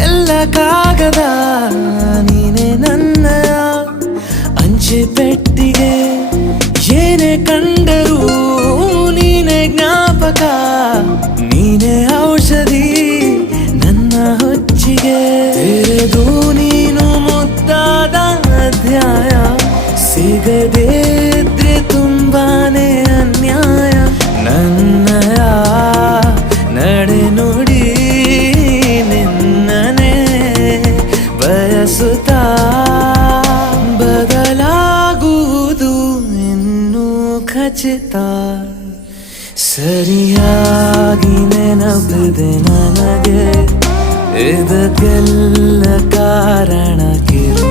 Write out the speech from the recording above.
ಎಲ್ಲ ಕಾಗದ ನೀನೆ ನನ್ನಯ ಅಂಚೆ ಪೆಟ್ಟಿಗೆ ಏನೇ ಕಂಡರೂ ನೀನೆ ಜ್ಞಾಪಕ ನೀನೆ ಔಷಧಿ ನನ್ನ ಹುಚ್ಚಿಗೆ ತೆರೆದು ನೀನು ಮುದ್ದಾದ ಅಧ್ಯಾಯ ಸಿಗದೇ ಇದ್ರೆ ತುಂಬಾನೇ ಅನ್ಯಾಯ ನನ್ನಯ ನಡೆ ನುಡಿ ನಿನ್ನನೆ ಬಯಸುತ್ತಾ ಬದಲಾಗುವುದು ಇನ್ನೂ ಖಚಿತ ಸರಿಯಾಗಿ ನೆನಪಿದೆ ನನಗೆ ಇದಕ್ಕೆಲ್ಲ ಕಾರಣ ಕಿರು